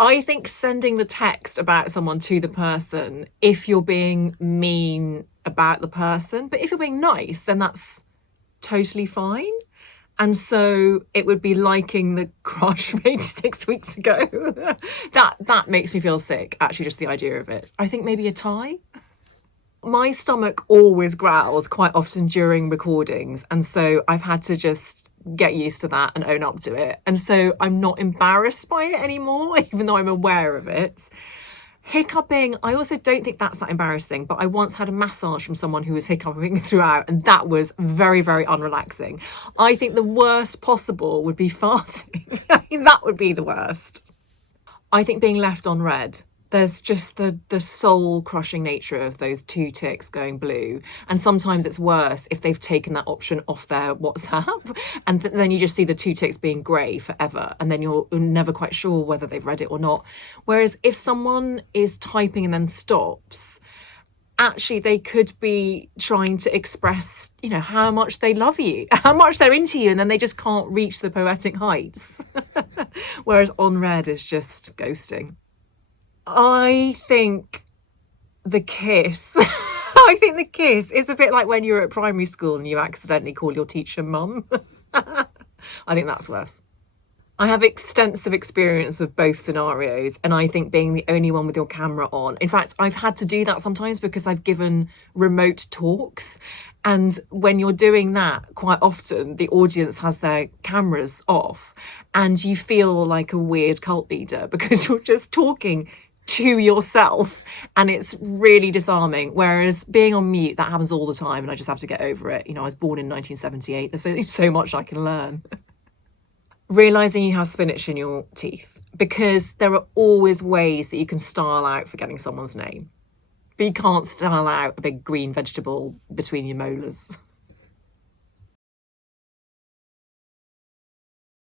I think sending the text about someone to the person if you're being mean about the person, but if you're being nice, then that's totally fine. And so it would be liking the crush made 6 weeks ago. That makes me feel sick, actually, just the idea of it. I think maybe a tie. My stomach always growls quite often during recordings, and so I've had to just get used to that and own up to it. And so I'm not embarrassed by it anymore, even though I'm aware of it. Hiccuping, I also don't think that's that embarrassing, but I once had a massage from someone who was hiccuping throughout, and that was very, very unrelaxing. I think the worst possible would be farting. I mean, that would be the worst. I think being left on red. There's just the soul crushing nature of those two ticks going blue. And sometimes it's worse if they've taken that option off their WhatsApp and then you just see the two ticks being grey forever. And then you're never quite sure whether they've read it or not. Whereas if someone is typing and then stops, actually they could be trying to express, how much they love you, how much they're into you, and then they just can't reach the poetic heights. Whereas on red is just ghosting. I think the kiss. I think the kiss is a bit like when you're at primary school and you accidentally call your teacher mum. I think that's worse. I have extensive experience of both scenarios, and I think being the only one with your camera on. In fact, I've had to do that sometimes because I've given remote talks. And when you're doing that, quite often the audience has their cameras off and you feel like a weird cult leader because you're just talking to yourself and it's really disarming. Whereas being on mute, that happens all the time and I just have to get over it. I was born in 1978. There's only so much I can learn. Realising you have spinach in your teeth, because there are always ways that you can style out forgetting someone's name. But you can't style out a big green vegetable between your molars.